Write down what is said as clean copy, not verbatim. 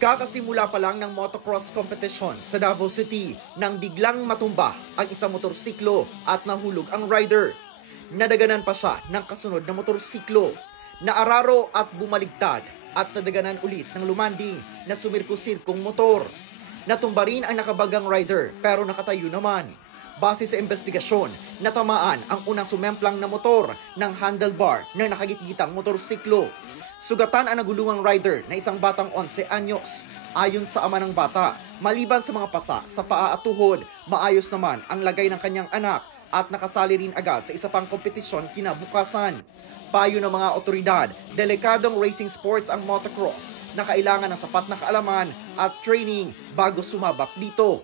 Kakasimula pa lang ng motocross competition sa Davao City nang biglang matumba ang isang motorsiklo at nahulog ang rider. Nadaganan pa siya ng kasunod na motorsiklo. Naararo at bumaligtad at nadaganan ulit ng lumanding na sumirko-sirkong motor. Natumba rin ang nakabagang rider pero nakatayo naman. Base sa investigasyon, natamaan ang unang sumemplang na motor ng handlebar ng nakagitgitang motorsiklo. Sugatan ang nagulungang rider na isang batang 11 anyos. Ayon sa ama ng bata, maliban sa mga pasa sa paa at tuhod, maayos naman ang lagay ng kanyang anak at nakasali rin agad sa isa pang kompetisyon kinabukasan. Payo ng mga otoridad, delikadong racing sports ang motocross na kailangan ng sapat na kaalaman at training bago sumabak dito.